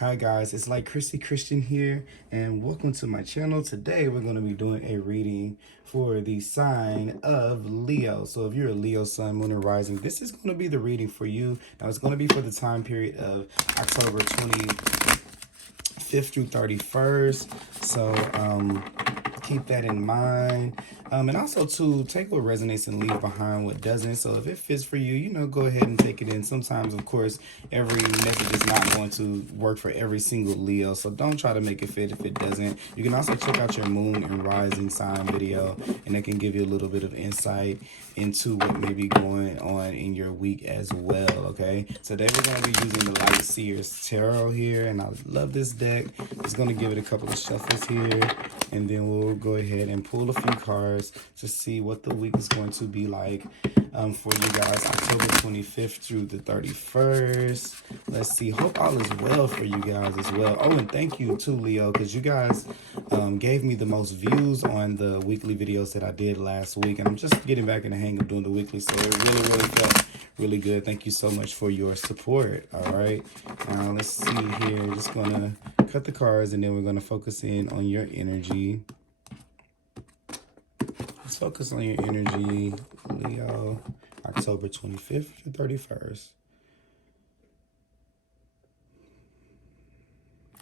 Hi guys, it's like Christian here, and welcome to my channel. Today we're going to be doing a reading for the sign of Leo. So if you're a Leo sun, moon, and rising, this is going to be the reading for you. Now it's going to be for the time period of October 25th through 31st. So keep that in mind. And also to take what resonates and leave behind what doesn't. So if it fits for you, go ahead and take it in. Sometimes, of course, every message is not going to work for every single Leo. So don't try to make it fit if it doesn't. You can also check out your moon and rising sign video, and that can give you a little bit of insight into what may be going on in your week as well, okay? Today we're going to be using the Light Seers Tarot here, and I love this deck. Just going to give it a couple of shuffles here, and then we'll go ahead and pull a few cards to see what the week is going to be like for you guys, October 25th through the 31st. Let's see. Hope all is well for you guys as well. Oh, and thank you to Leo, because you guys gave me the most views on the weekly videos that I did last week, and I'm just getting back in the hang of doing the weekly, so it really felt really good. Thank you so much for your support. All right, now let's see here. Just gonna cut the cards, and then we're gonna focus in on your energy. Let's focus on your energy, Leo, October 25th to 31st.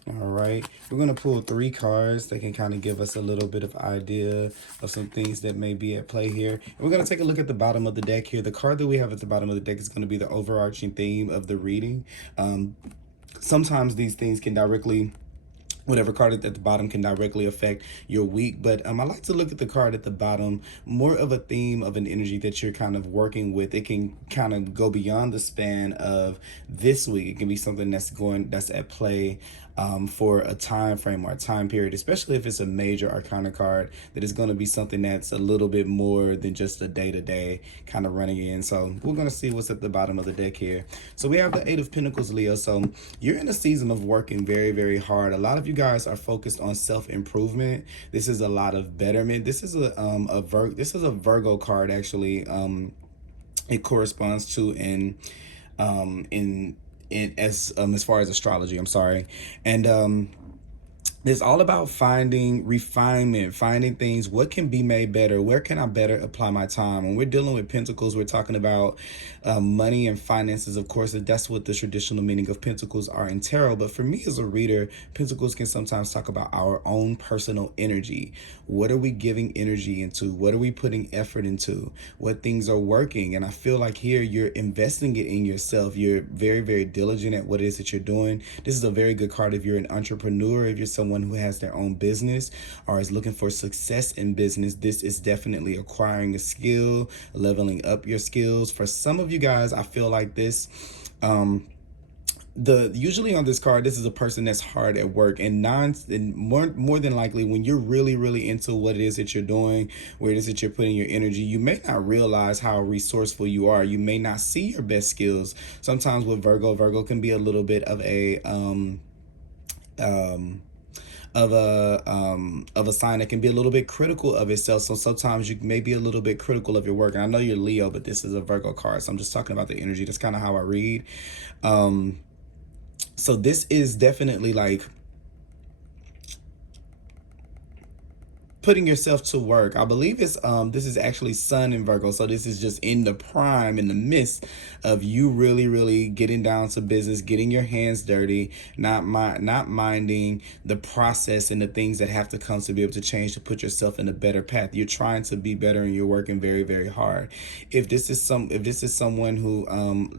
All right, we're going to pull 3 cards that can kind of give us a little bit of idea of some things that may be at play here. And we're going to take a look at the bottom of the deck here. The card that we have at the bottom of the deck is going to be the overarching theme of the reading. Sometimes these things can directly... whatever card at the bottom can directly affect your week. But I like to look at the card at the bottom, more of a theme of an energy that you're kind of working with. It can kind of go beyond the span of this week. It can be something that's at play for a time frame or a time period, especially if it's a major arcana card, that is going to be something that's a little bit more than just a day-to-day kind of running in. So we're going to see what's at the bottom of the deck here. So we have the 8 of Pentacles, Leo. So you're in a season of working very hard. A lot of you guys are focused on self-improvement. This is a lot of betterment. This is a Virgo card, actually. It corresponds to as far as astrology, I'm sorry. And it's all about finding refinement, finding things, what can be made better, where can I better apply my time. When we're dealing with Pentacles, we're talking about money and finances. Of course, that's what the traditional meaning of Pentacles are in tarot. But for me as a reader, Pentacles can sometimes talk about our own personal energy. What are we giving energy into? What are we putting effort into? What things are working? And I feel like here you're investing it in yourself. You're very diligent at what it is that you're doing. This is a very good card if you're an entrepreneur, if you're someone who has their own business or is looking for success in business. This is definitely acquiring a skill, leveling up your skills. For some of you guys, I feel like this usually on this card, this is a person that's hard at work, and more than likely, when you're really into what it is that you're doing, where it is that you're putting your energy, you may not realize how resourceful you are. You may not see your best skills. Sometimes with Virgo can be a little bit of a sign that can be a little bit critical of itself. So sometimes you may be a little bit critical of your work. And I know you're Leo, but this is a Virgo card, so I'm just talking about the energy. That's kind of how I read. So this is definitely like putting yourself to work. I believe it's this is actually Sun in Virgo, so this is just in the prime, in the midst of you really getting down to business, getting your hands dirty, not minding the process and the things that have to come to be able to change, to put yourself in a better path. You're trying to be better, and you're working very hard. If this is someone who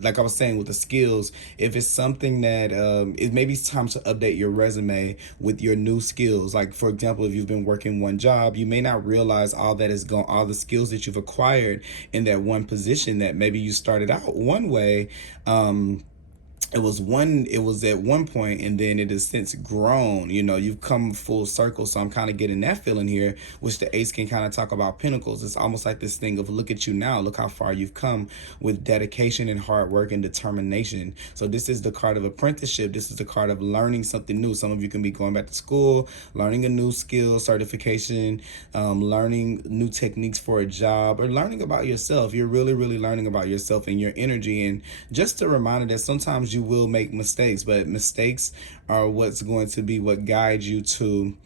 like I was saying with the skills, if it's something that it maybe it's time to update your resume with your new skills. Like, for example, if you've been working one job, you may not realize all the skills that you've acquired in that one position, that maybe you started out one way. It was at one point, and then it has since grown. You've come full circle. So I'm kind of getting that feeling here, which the Ace can kind of talk about Pentacles. It's almost like this thing of, look at you now, look how far you've come with dedication and hard work and determination. So this is the card of apprenticeship. This is the card of learning something new. Some of you can be going back to school, learning a new skill, certification, learning new techniques for a job, or learning about yourself. You're really learning about yourself and your energy. And just a reminder that sometimes you will make mistakes, but mistakes are what's going to be what guides you to,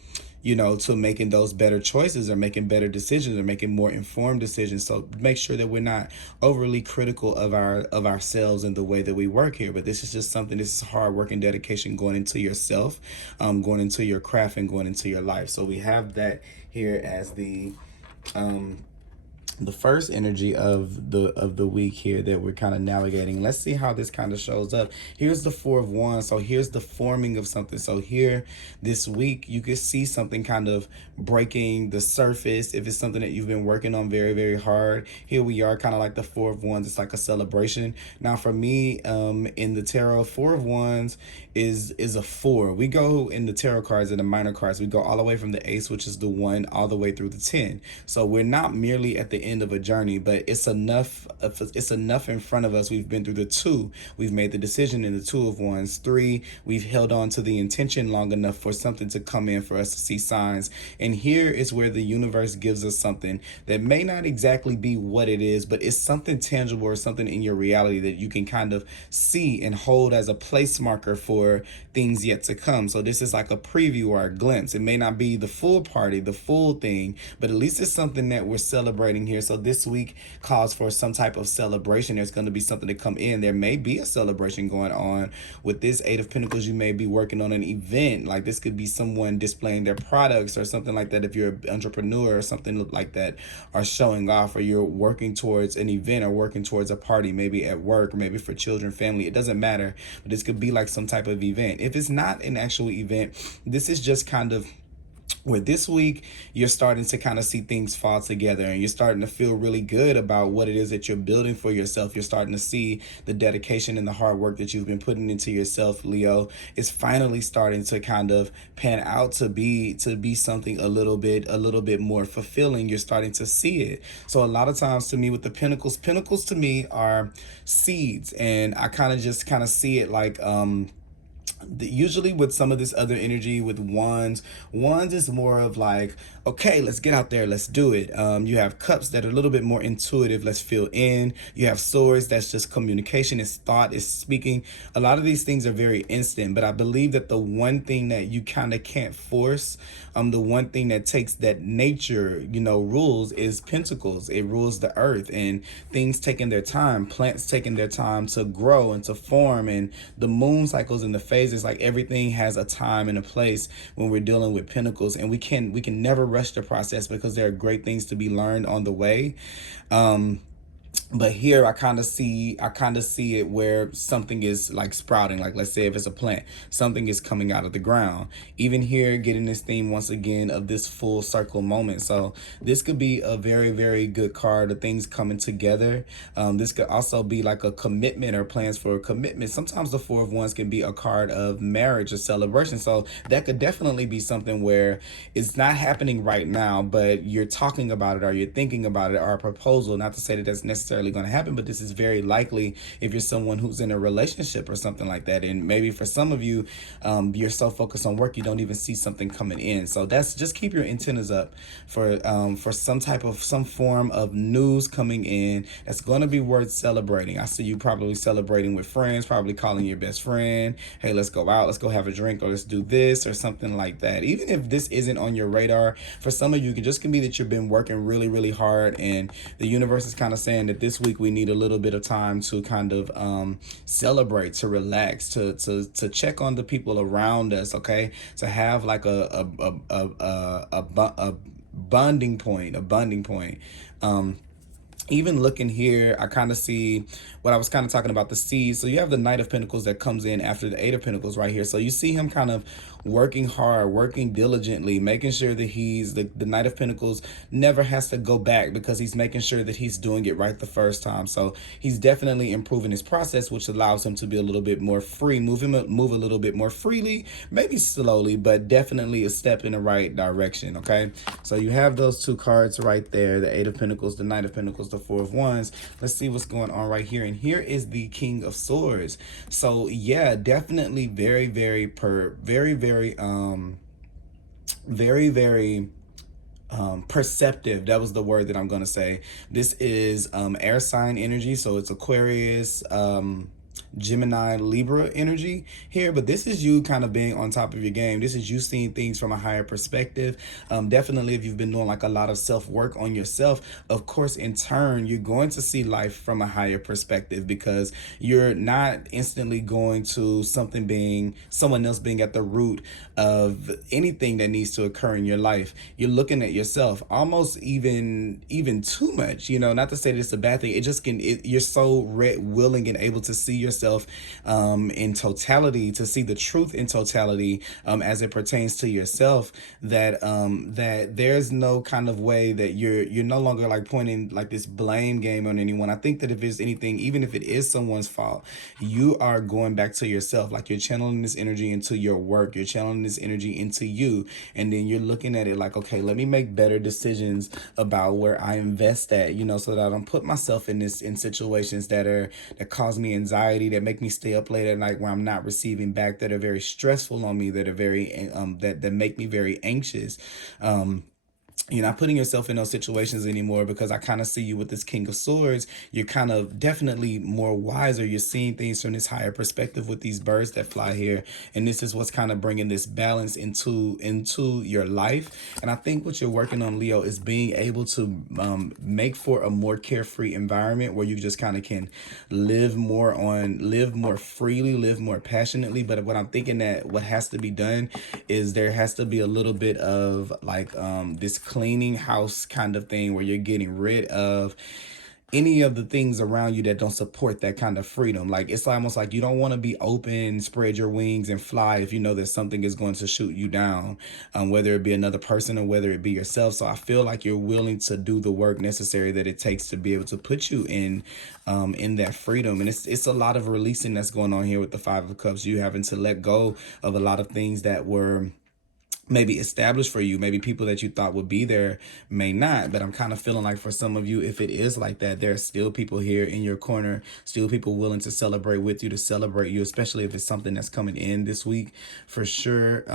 to making those better choices, or making better decisions, or making more informed decisions. So make sure that we're not overly critical of ourselves and the way that we work here. But this is just something, this is hard work and dedication going into yourself, going into your craft, and going into your life. So we have that here as the first energy of the week here that we're kind of navigating. Let's see how this kind of shows up. Here's the Four of Wands. So here's the forming of something. So here this week you could see something kind of breaking the surface. If it's something that you've been working on very, very hard, here we are, kind of like the Four of Wands. It's like a celebration. Now for me, in the tarot, Four of Wands is a four. We go in the tarot cards and the minor cards, we go all the way from the ace, which is the one, all the way through the 10. So we're not merely at the end of a journey, but it's enough in front of us. We've been through the two, we've made the decision in the Two of Wands. 3, we've held on to the intention long enough for something to come in for us to see signs. And here is where the universe gives us something that may not exactly be what it is, but it's something tangible, or something in your reality that you can kind of see and hold as a place marker for things yet to come. So this is like a preview or a glimpse. It may not be the full party, the full thing, but at least it's something that we're celebrating here. So this week calls for some type of celebration. There's going to be something to come in. There may be a celebration going on with this Eight of Pentacles. You may be working on an event. Like this could be someone displaying their products or something like that. If you're an entrepreneur or something like that, or showing off, or you're working towards an event, or working towards a party, maybe at work, maybe for children, family, it doesn't matter. But this could be like some type of event. If it's not an actual event, this is just kind of where this week you're starting to kind of see things fall together, and you're starting to feel really good about what it is that you're building for yourself. You're starting to see the dedication and the hard work that you've been putting into yourself, Leo, is finally starting to kind of pan out to be something a little bit more fulfilling. You're starting to see it. So a lot of times, to me, with the Pentacles to me are seeds, and I kind of see it like usually with some of this other energy with wands is more of like, okay, let's get out there, let's do it. You have cups that are a little bit more intuitive, let's feel in. You have swords, that's just communication, it's thought, it's speaking. A lot of these things are very instant, but I believe that the one thing that you kind of can't force, the one thing that takes, that nature rules, is Pentacles. It rules the earth, and things taking their time, plants taking their time to grow and to form, and the moon cycles and the phases, like everything has a time and a place when we're dealing with Pentacles. And we can never rush the process, because there are great things to be learned on the way. But here I kind of see it where something is like sprouting. Like, let's say if it's a plant, something is coming out of the ground. Even here, getting this theme once again of this full circle moment. So this could be a very, very good card of things coming together. This could also be like a commitment, or plans for a commitment. Sometimes the Four of Wands can be a card of marriage or celebration. So that could definitely be something where it's not happening right now, but you're talking about it, or you're thinking about it, or a proposal. Not to say that that's necessarily going to happen, but this is very likely if you're someone who's in a relationship or something like that. And maybe for some of you, you're so focused on work, you don't even see something coming in. So that's just, keep your antennas up for some form of news coming in that's going to be worth celebrating. I see you probably celebrating with friends, probably calling your best friend, hey, let's go out, let's go have a drink, or let's do this or something like that. Even if this isn't on your radar, for some of you, it just can be that you've been working really, really hard, and the universe is kind of saying that this week we need a little bit of time to kind of celebrate, to relax, to check on the people around us, okay? To have like a bonding point. Even looking here, I kind of see what I was kind of talking about, the seeds. So you have the Knight of Pentacles that comes in after the Eight of Pentacles right here. So you see him kind of working hard, working diligently, making sure that he's, the Knight of Pentacles never has to go back, because he's making sure that he's doing it right the first time. So he's definitely improving his process, which allows him to be a little bit more free, move a little bit more freely, maybe slowly, but definitely a step in the right direction, okay? So you have those two cards right there, the Eight of Pentacles, the Knight of Pentacles, the Four of Wands. Let's see what's going on right here. And here is the King of Swords. So yeah, definitely very, very perceptive. That was the word that I'm going to say. This is air sign energy. So it's Aquarius, Gemini Libra energy here, but this is you kind of being on top of your game. This is you seeing things from a higher perspective. Definitely, if you've been doing like a lot of self work on yourself, of course, in turn, you're going to see life from a higher perspective, because you're not instantly going to someone else being at the root of anything that needs to occur in your life. You're looking at yourself almost even too much. Not to say that it's a bad thing. It just you're so willing and able to see yourself in totality, to see the truth in totality, as it pertains to yourself, that there's no kind of way that you're no longer like pointing like this blame game on anyone. I think that if there's anything, even if it is someone's fault, you are going back to yourself. Like, you're channeling this energy into your work, you're channeling this energy into you, and then you're looking at it like, okay, let me make better decisions about where I invest at, so that I don't put myself in situations that cause me anxiety, that make me stay up late at night, where I'm not receiving back, that are very stressful on me, that are very that make me very anxious. You're not putting yourself in those situations anymore, because I kind of see you with this King of Swords. You're kind of definitely more wiser. You're seeing things from this higher perspective with these birds that fly here. And this is what's kind of bringing this balance into your life. And I think what you're working on, Leo, is being able to make for a more carefree environment, where you just kind of can live more freely, live more passionately. But what I'm thinking that what has to be done is there has to be a little bit of like this cleaning house kind of thing, where you're getting rid of any of the things around you that don't support that kind of freedom. Like, it's almost like you don't want to be open, spread your wings and fly if you know that something is going to shoot you down, whether it be another person or whether it be yourself. So I feel like you're willing to do the work necessary that it takes to be able to put you in that freedom. And it's a lot of releasing that's going on here with the Five of Cups. You having to let go of a lot of things that were maybe established for you. Maybe people that you thought would be there may not. But I'm kind of feeling like for some of you, if it is like that, there are still people here in your corner, still people willing to celebrate with you, to celebrate you, especially if it's something that's coming in this week, for sure.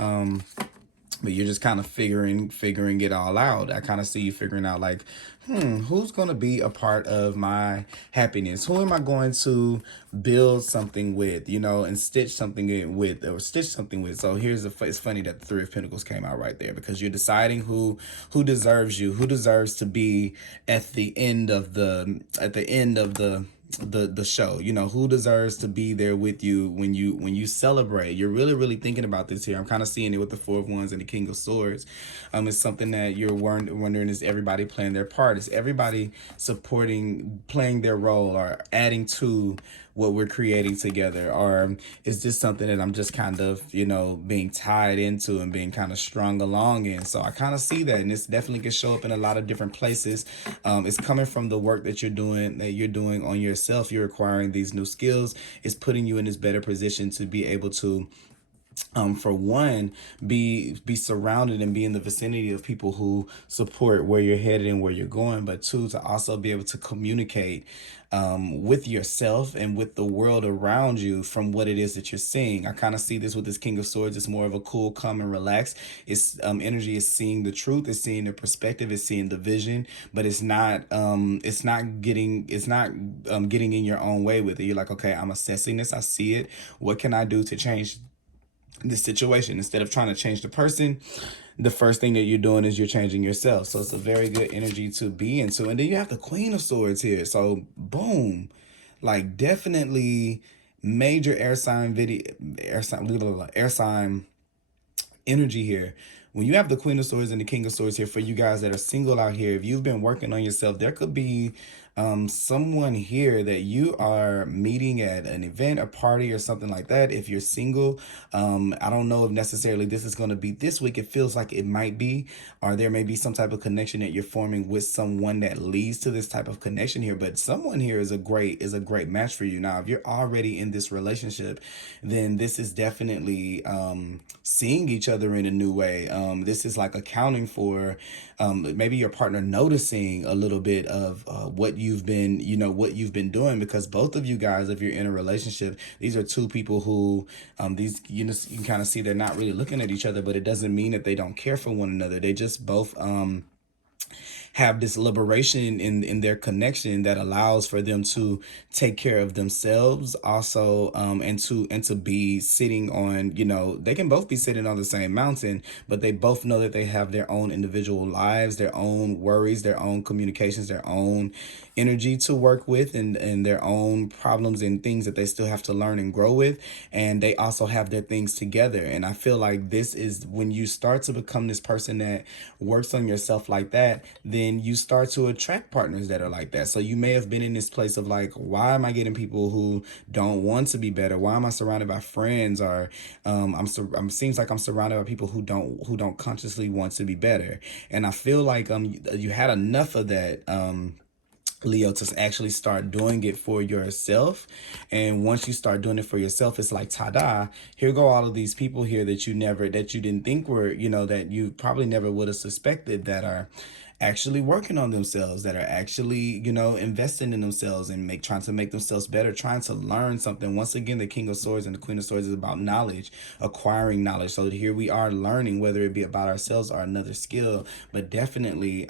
But you're just kind of figuring it all out. I kind of see you figuring out like, who's going to be a part of my happiness? Who am I going to build something with, and stitch something with. So it's funny that the Three of Pentacles came out right there, because you're deciding who deserves you, who deserves to be at the end of the show, who deserves to be there with you when you celebrate. You're really thinking about this here. I'm kind of seeing it with the Four of Wands and the King of Swords. It's something that you're wondering, is everybody playing their part? Is everybody playing their role, or adding to what we're creating together? Or is this something that I'm just kind of, being tied into and being kind of strung along in? So I kind of see that, and this definitely can show up in a lot of different places. It's coming from the work that you're doing on yourself. You're acquiring these new skills. It's putting you in this better position to be able to for one, be surrounded and be in the vicinity of people who support where you're headed and where you're going. But two, to also be able to communicate with yourself and with the world around you from what it is that you're seeing. I kind of see this with this King of Swords. It's more of a cool, calm, and relaxed. It's energy is seeing the truth, it's seeing the perspective, it's seeing the vision, but it's not getting in your own way with it. You're like, okay, I'm assessing this, I see it. What can I do to change this situation? Instead of trying to change the person, the first thing that you're doing is you're changing yourself. So it's a very good energy to be into. And then you have the Queen of Swords here. So boom, like definitely major air sign energy here. When you have the Queen of Swords and the King of Swords here, for you guys that are single out here, if you've been working on yourself, there could be someone here that you are meeting at an event, a party, or something like that. If you're single, I don't know if necessarily this is going to be this week. It feels like it might be, or there may be some type of connection that you're forming with someone that leads to this type of connection here. But someone here is a great match for you. Now, if you're already in this relationship, then this is definitely seeing each other in a new way. This is like accounting for maybe your partner noticing a little bit of what you've been doing, because both of you guys, if you're in a relationship, these are two people who you can kind of see they're not really looking at each other, but it doesn't mean that they don't care for one another. They just both have this liberation in their connection that allows for them to take care of themselves also, and to be sitting on, they can both be sitting on the same mountain, but they both know that they have their own individual lives, their own worries, their own communications, their own energy to work with, and their own problems and things that they still have to learn and grow with. And they also have their things together. And I feel like this is when you start to become this person that works on yourself like that, then you start to attract partners that are like that. So you may have been in this place of like, why am I getting people who don't want to be better? Why am I surrounded by friends? Or I'm seems like I'm surrounded by people who don't consciously want to be better. And I feel like you had enough of that, Leo, to actually start doing it for yourself. And once you start doing it for yourself, it's like, ta-da, here go all of these people here that you didn't think were, that you probably never would have suspected, that are actually working on themselves, that are actually, investing in themselves and trying to make themselves better, trying to learn something. Once again, the King of Swords and the Queen of Swords is about knowledge, acquiring knowledge. So here we are learning, whether it be about ourselves or another skill, but definitely,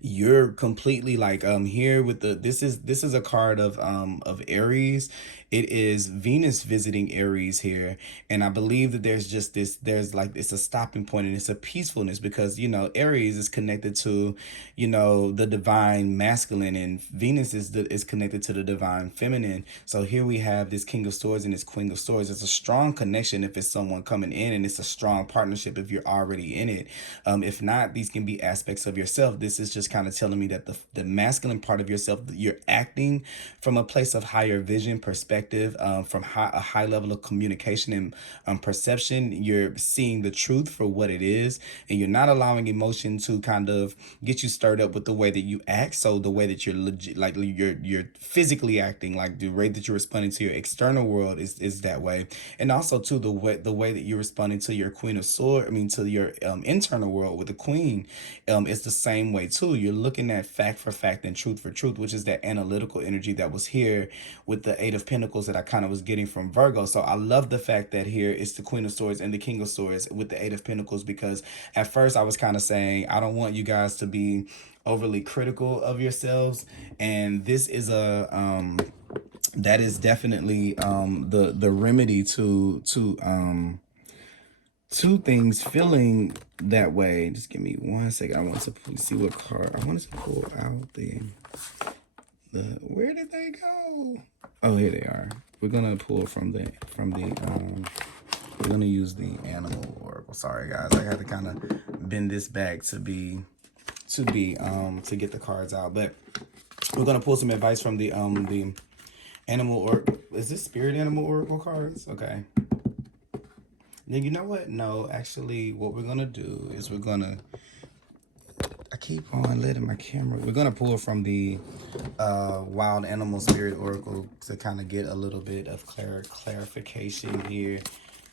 you're completely like, here with this is a card of Aries. It is Venus visiting Aries here, and I believe that there's like, it's a stopping point, and it's a peacefulness, because Aries is connected to the divine masculine, and Venus is connected to the divine feminine. So here we have this King of Swords and this Queen of Swords. It's a strong connection if it's someone coming in, and it's a strong partnership if you're already in it. If not, these can be aspects of yourself. This is just kind of telling me that the masculine part of yourself, you're acting from a place of higher vision, perspective, from a high level of communication and perception. You're seeing the truth for what it is, and you're not allowing emotion to kind of get you stirred up with the way that you act. So the way that you're legit, like you're physically acting, like the way that you're responding to your external world is that way, and also to the way that you're responding to your Queen of Swords, to your internal world with the Queen, it's the same way too. You're looking at fact for fact and truth for truth, which is that analytical energy that was here with the Eight of Pentacles that I kind of was getting from Virgo. So I love the fact that here it's the Queen of Swords and the King of Swords with the Eight of Pentacles, because at first I was kind of saying, I don't want you guys to be overly critical of yourselves, and this is that is definitely the remedy to things feeling that way. Just give me 1 second. I want to see what card I wanted to pull out. Where did they go? Oh, here they are. We're gonna pull from the we're gonna use the Animal Oracle. Sorry guys, I had to kind of bend this back to get the cards out, but we're gonna pull some advice from the Animal Oracle. Is this Spirit Animal Oracle cards? Okay. Then you know what? No, actually, what we're gonna do is I keep on letting my camera. We're gonna pull from the Wild Animal Spirit Oracle to kind of get a little bit of clarification here.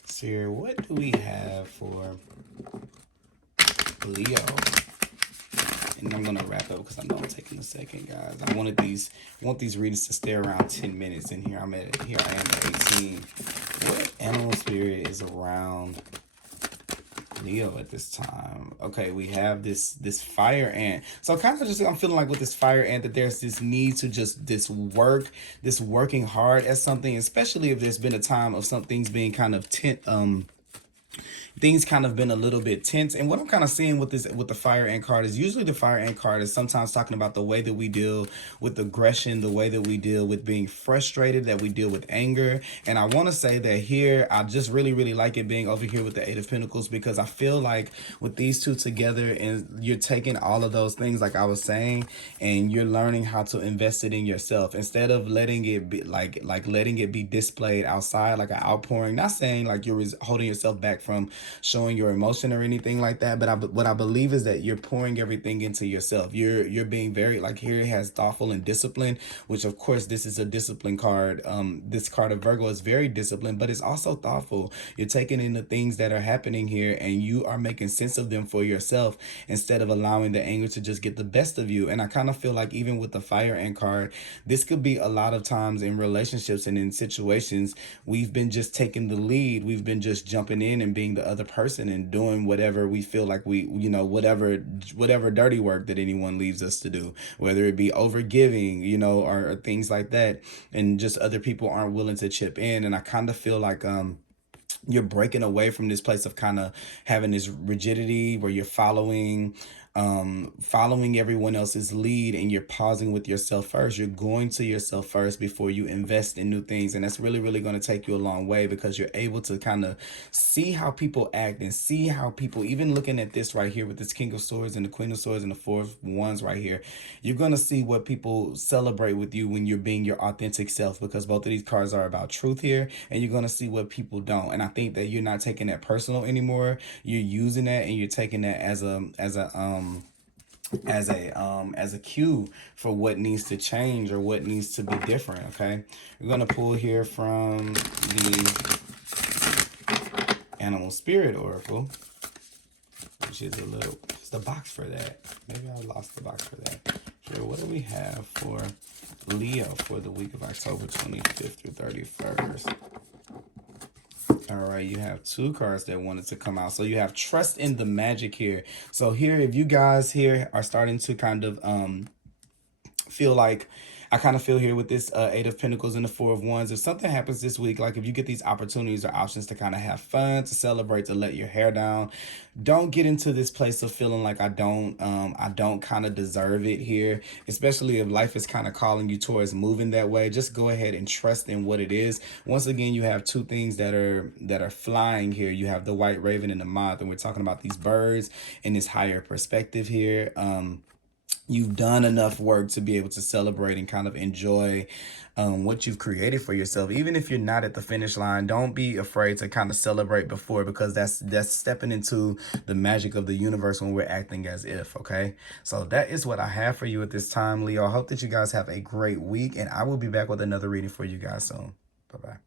So what do we have for Leo? And I'm gonna wrap up because I know I'm taking a second, guys. I want these readings to stay around 10 minutes, and here I am at 18. What animal spirit is around Leo at this time? Okay, we have this fire ant. So kind of just, I'm feeling like with this fire ant that there's this need to just this working hard at something, especially if there's been a time of some things being kind of things kind of been a little bit tense. And what I'm kind of seeing with the fire ant card is usually the fire ant card is sometimes talking about the way that we deal with aggression, the way that we deal with being frustrated, that we deal with anger. And I want to say that here, I just really, really like it being over here with the Eight of Pentacles, because I feel like with these two together, and you're taking all of those things, like I was saying, and you're learning how to invest it in yourself instead of letting it be like letting it be displayed outside, like an outpouring. Not saying like you're holding yourself back from showing your emotion or anything like that, but what I believe is that you're pouring everything into yourself. You're being very, like, here it has thoughtful and disciplined, which of course this is a discipline card. This card of Virgo is very disciplined, but it's also thoughtful. You're taking in the things that are happening here, and you are making sense of them for yourself instead of allowing the anger to just get the best of you. And I kind of feel like even with the fire ant card, this could be a lot of times in relationships and in situations, we've been just taking the lead. We've been just jumping in and being the other person and doing whatever we feel like we, whatever dirty work that anyone leaves us to do, whether it be over giving, or things like that. And just other people aren't willing to chip in. And I kind of feel like, you're breaking away from this place of kind of having this rigidity where you're following everyone else's lead, and you're pausing with yourself first. You're going to yourself first before you invest in new things. And that's really, really going to take you a long way, because you're able to kind of see how people act and see how people, even looking at this right here with this King of Swords and the Queen of Swords and the Four of Wands right here, you're going to see what people celebrate with you when you're being your authentic self, because both of these cards are about truth here, and you're going to see what people don't. And I think that you're not taking that personal anymore. You're using that, and you're taking that as a cue for what needs to change or what needs to be different. Okay, we're gonna pull here from the Animal Spirit Oracle, which is it's the box for that. Maybe I lost the box for that. Sure, what do we have for Leo for the week of October 25th through 31st? All right, you have two cards that wanted to come out. So you have trust in the magic here. So here, if you guys here are starting to kind of feel like, I kind of feel here with this Eight of Pentacles and the Four of Wands, if something happens this week, like if you get these opportunities or options to kind of have fun, to celebrate, to let your hair down, don't get into this place of feeling like I don't kind of deserve it here, especially if life is kind of calling you towards moving that way. Just go ahead and trust in what it is. Once again, you have two things that are flying here. You have the white raven and the moth, and we're talking about these birds in this higher perspective here. You've done enough work to be able to celebrate and kind of enjoy what you've created for yourself. Even if you're not at the finish line, don't be afraid to kind of celebrate before, because that's stepping into the magic of the universe when we're acting as if. Okay, so that is what I have for you at this time, Leo. I hope that you guys have a great week, and I will be back with another reading for you guys soon. Bye-bye.